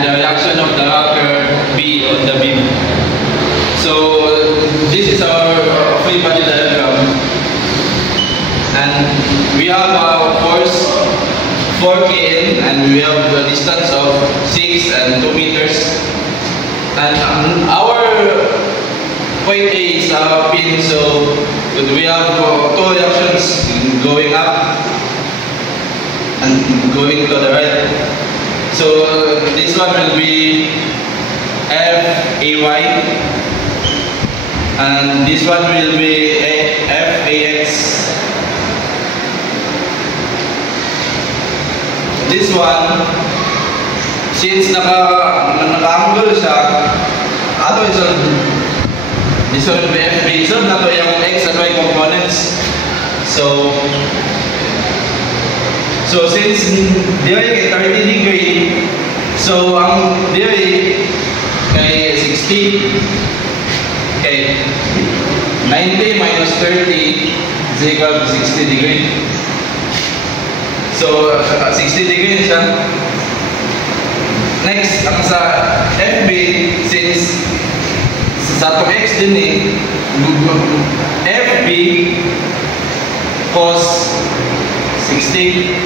and the reaction of the rocker B on the beam. So this is our free body diagram, and we have a force 4 kN, and we have a distance of 6 and 2 meters. And our point A is a pin, so we have two reactions going up and going to the right. So this one will be FAY, and this one will be FAX. This one, since naka-angle siya, ato isolve. This one will be FB. Isolve na to yung X and Y components. So since dire kay 30 degree, so ang dire kay 60, okay, 90 minus 30 is equal to 60 degree. So 60 degree siya. Next, ang sa FB, since sa itong X din FB cos 60.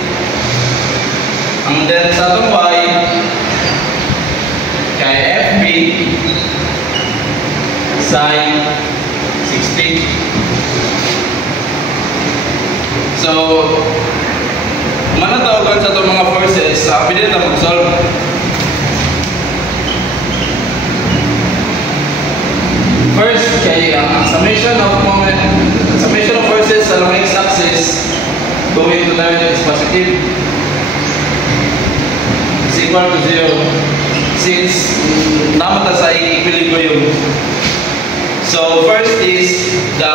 And then sa itong Y, kay FB sin 60. So, manatawagan sa itong mga forces, pwede na mag-solve. First, kay summation of forces along x-axis going to the right is positive, is equal to 0, since namata sa equilibrium. So first is the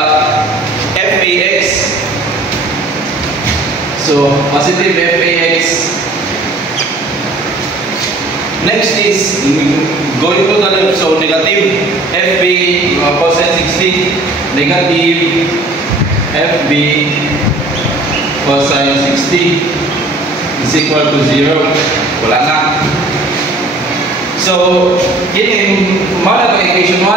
FAX. So positive FAX. Next is going to the left, so negative FB cosine 60, negative FB cosine 60 is equal to 0. Wala na. So, kini muna itong equation 1.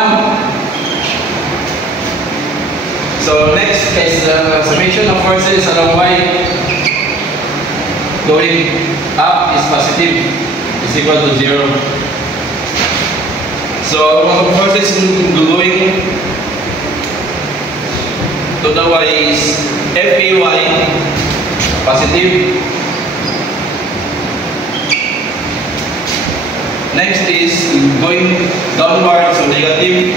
So, next is the summation of forces along Y going up is positive, is equal to 0. So, mga forces going to the Y is FAY, positive. Next is going downward, so negative,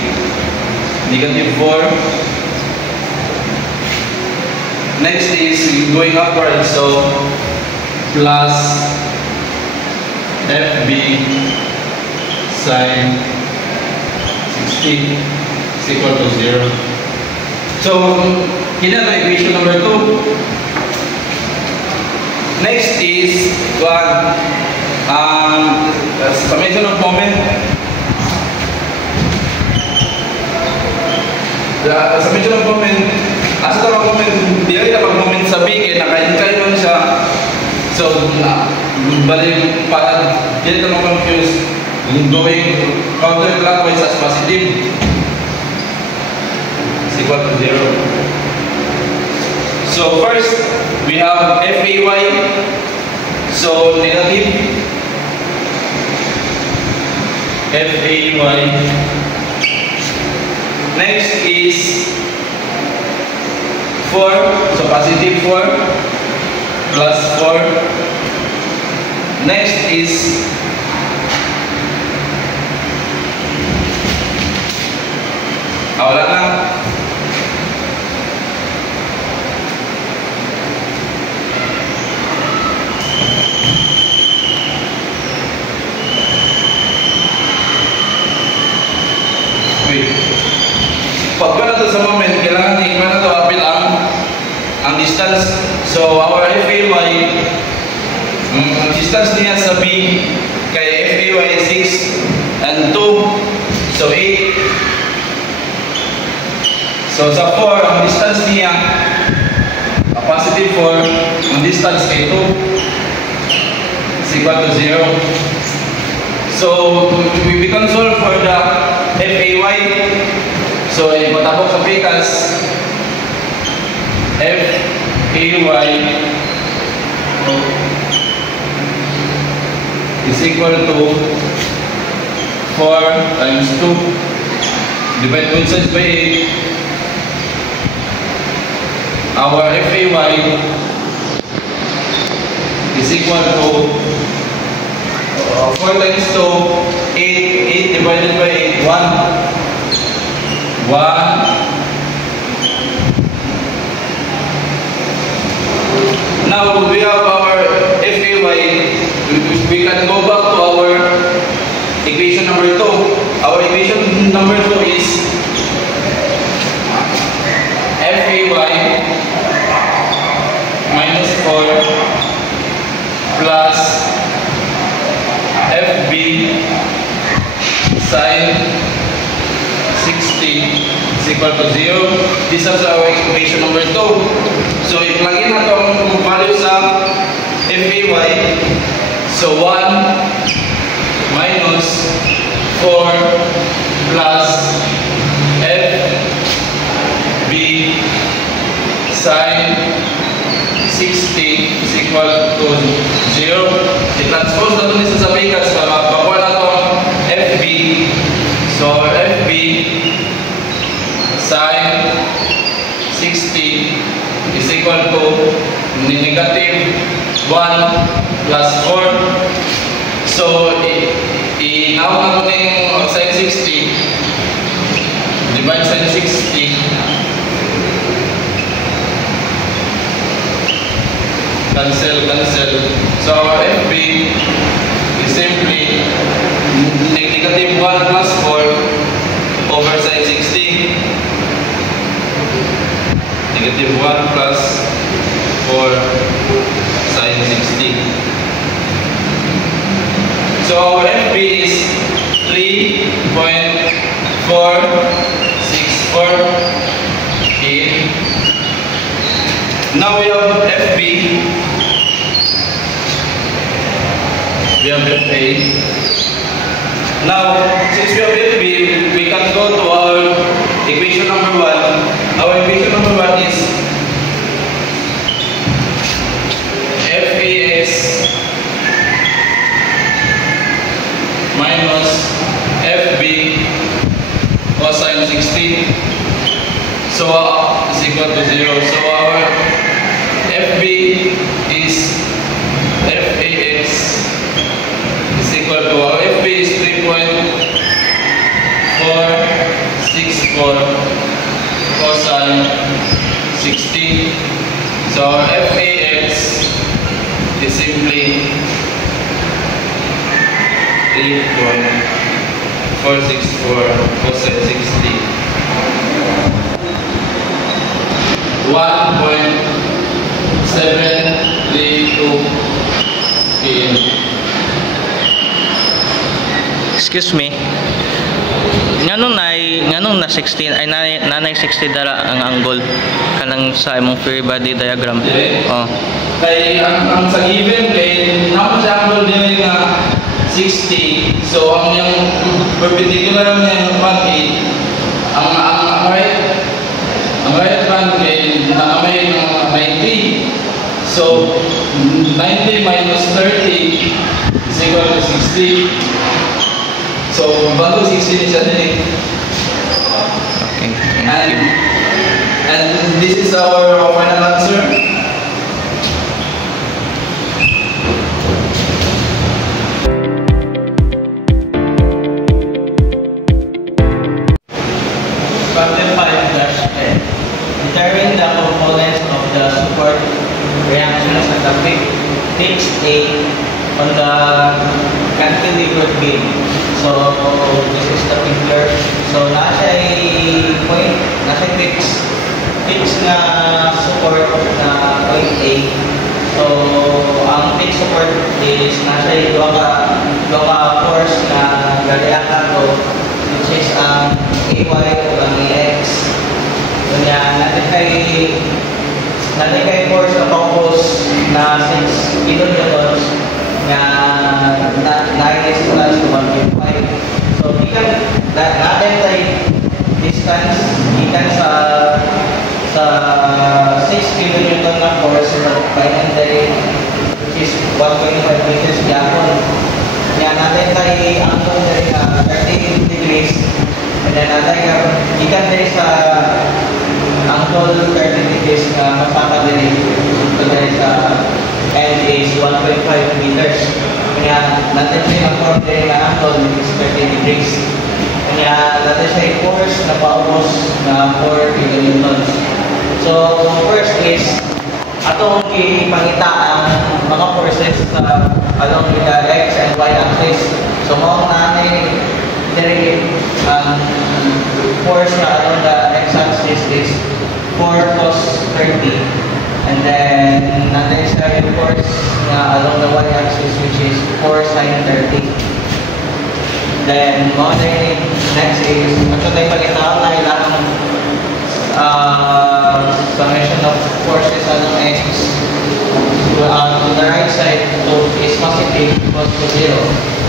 negative 4. Next is going upward, so plus FB sin 60 is equal to 0. So, yun na equation number 2. Next is summation of moment. The summation of moment, asa ito mag-moment, di rin na mag-moment sa B, kaya naka-incline man siya. So, balik para di rin na mag-confuse. Going counterclockwise as positive is equal to 0. So first, we have FAY, so negative FAY. Next is 4, so positive 4 plus 4. Next is wala na. Pagka na to sa moment, kailangan tingin na to apil ang distance. So our FAY, ang distance niya sa B kay FAY 6 and 2, so 8. So sa 4, ang distance niya, positive 4, ang distance kay 2 is equal to 0. So we can solve for the FAY. So ipatabok sa pikas FAY is equal to 4 times 2 divide both sides by 8. Our FAY is equal to 4 times 2, 8 divided by 8, 1. Now we have our FAY. We can go back to our equation number 2. Our equation number 2 is FAY minus 4 plus FB sine 60 is equal to 0. This is our equation number 2. So i-plug in na itong value sa FAY. So 1 minus 4 plus FB sine 60 is equal to 0. I-transpose na ito nito sa pikas na magpakuha na itong FB. So FB sine 60 is equal to negative 1 plus 4. So i-naw na ito yung sine 60 divide sine 60 cancel. So our FB is simply negative 1 plus 4 over sine 60. Negative 1 plus 4 sine 60. So our FB is 3.464 in. Now we have FB. We have FA. Now, since we have FB, we can go to our equation number 1. Our equation number 1 is FAS minus FB cosine 60. So is equal to 0. So our FB is FAX is equal to our FB is 3.464 cosine 60. So our FAX is simply 3.464 cosine 60. 1.732 in. Excuse me. Nganong na 16 ay nanay 60 dara ang angle kanang sa imong free body diagram. Oh. Kay ang sa given kay namo sa angle dili nga 60. So ang yung perpendicular niya yung pancake ang right pancake nakamay ng 90. So 90 minus 30 is equal to 60. So bago 60 ni siya din. Okay. Thank you. And this is our final answer. Problem 5-10. Determine the components of the support reactions at the fixed A on the cantilevered beam. So this is the figure. So nasa point, nasa fixed na support na point A. So ang fixed support is nasa dua ka force na gariak ato, which is ang AY o ang AX. Kanya natin kay force na focus na 6 kilonewtons na 9 is equal to 1 natin tayo distance ikan sa 6 kilonewton na force by entering which is 1.5 meters yapon. Kaya natin tayo angle dari 30 degrees. Kaya natin ikan dari sa angle 30 degrees na masama dari sa end is 1.5 meters. Kaya natin tayo ang dari na angle is 30 degrees. Kaya natin siya i-force na paubos na 4 kilonewtons. So, first is, atong ipangita ang mga forces sa along with the X and Y axis. So, mga namin ang force na along the X axis is 4 cos 30. And then, natin siya yung force na along the Y axis which is 4 sin 30. Then, next is, actually, pagkatawag na ilang summation of forces along X on the right side is positive equals to 0.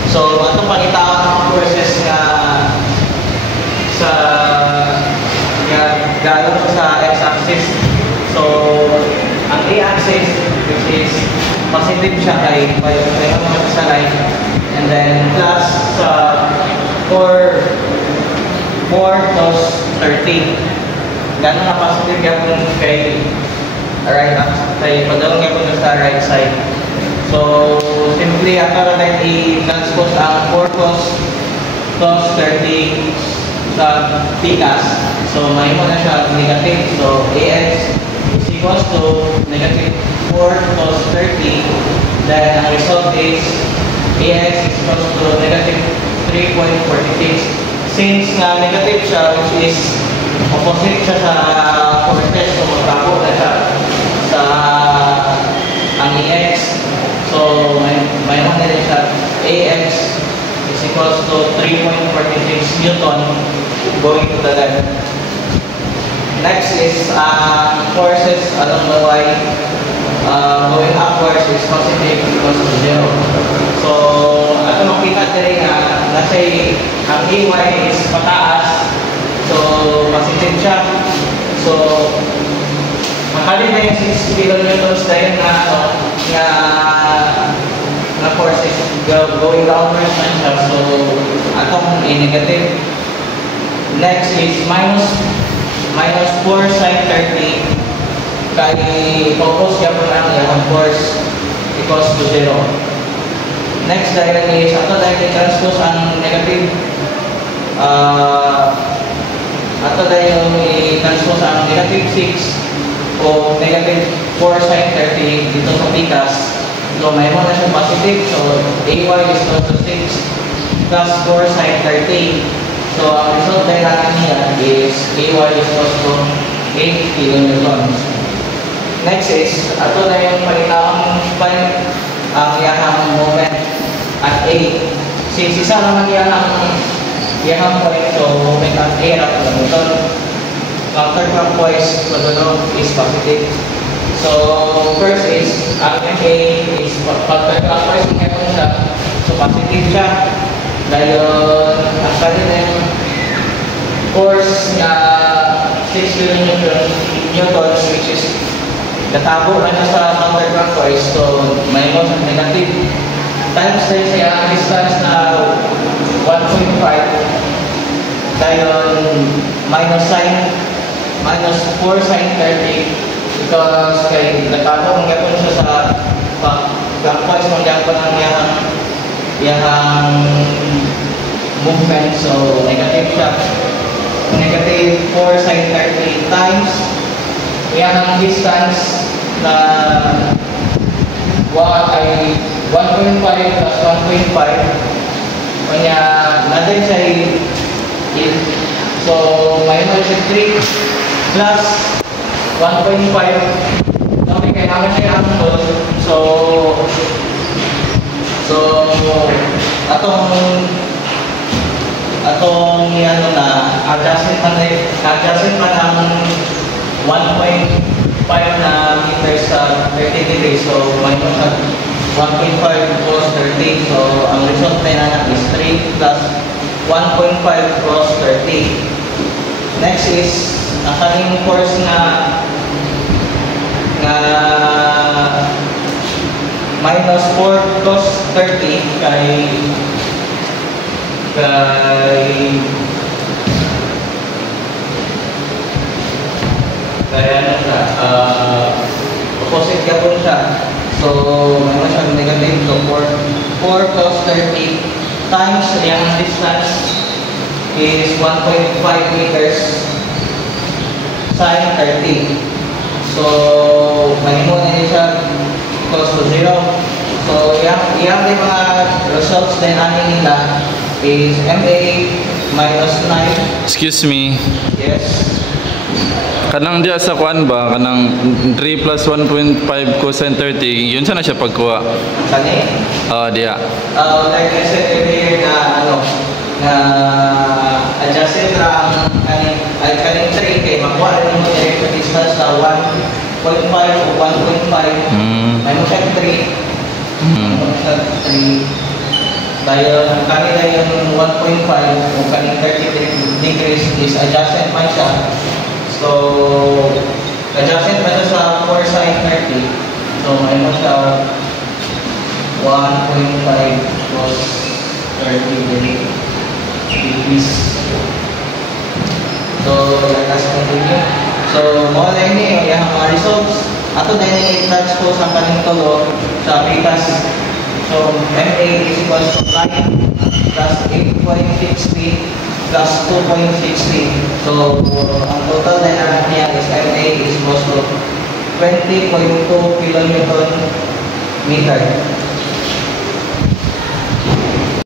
So, itong pagkatawag ng forces na gano'n sa x-axis. So, ang a-axis, which is positive siya kay sa line. And then, plus sa 4 cos 30. Gano'n na positive gano'n kay right kay padalong gano'n sa right side. So, simply, ato na i-transpose ang 4 cos 30 sa pikas. So, may mo na siya negative. So, ax is equals to negative 4 cos 30. Then, ang result is ax is equals to negative 3.46. Since na negative siya, which is opposite siya sa forces, so magkabo na siya sa ang ax. So, may mo na rin siya ax is equals to 3.46 Newton going to the left. Next is forces along the Y going upwards is positive equals to 0. So, ato makita din na say ang AY is pataas. So, positive siya. So, makalin na yung 6 kilonewtons dahil na forces going downwards na siya. So, atong negative. Next is minus 4 sin 30 kay focus kaya po lang yung force equals to 0. Next dahil is ato dahil i-transpose ang negative ato dahil yung i-transpose ang negative 6 o negative 4 sin 30 dito sa pikas. So may mo na siya positive. So AY is equal to 6 plus 4 sin 30. So, ang result dahil natin niya is AY is equal to 8 kilonewtons. Next is, ato na yung palitawang find ang iyahang moment at A. Since isa naman iyahang point, so moment at A na kilonewton. Counterclockwise, padulong is positive. So, first is, ang MA is counterclockwise ng ito siya. So, positive siya. Dahil actually na yung force na 6 kilonewtons which is natabo na niya sa counterclockwise. So, may mo negative times din siya ang distance na 1.5 dahil minus 4 sin 30 because kay natabo ang gapon siya sa clockwise ng gapon ng yung movement, so negative siya. Negative 4 sin 30 times yung distance na ay 1.5 plus 1.5 kanya natin siya so may mo siya 3 plus 1.5 okay kaya namin siya ang So, atong ano na, adjusted pa ng 1.5 na meters sa 30 degrees. So, may mo siya 1.5 cos 30. So, ang result na yan is 3 plus 1.5 cross 30. Next is ang kaning force na minus 4 cos 30 kay ano siya, opposite gapon siya. So, mayroon siyang negative. So, 4 cos 30 times yung distance is 1.5 meters sine 30. So, mahimo na siya close to 0. So, yung mga results din ani nila is MA minus 9. Excuse me. Yes. Kanang diya sa kuan ba kanang 3 plus 1.5 cosine 30 yun sana siya pagkuha. Kani? Diya. Like I said earlier na na adjusted ra ang kaning 3 kay makuha rin mo direct distance sa 1.5 o 1.5. May mo siya 3. May mo siya 3. Dahil ang kanila yung 1.5 o kaning 30 degrees is adjusted man siya. So, adjusted pa siya sa 4 sine 30. So, may mo siya 1.5 cos 30 degrees. So, let us continue. So, mo na ini yung mga results. Ato na i-transpose ang kaning tulo sa pitas. So, MA is equals to 9 plus 8.60 plus 2.60. So, ang total na naman niya is MA is equals to 20.2 kilonewton meter.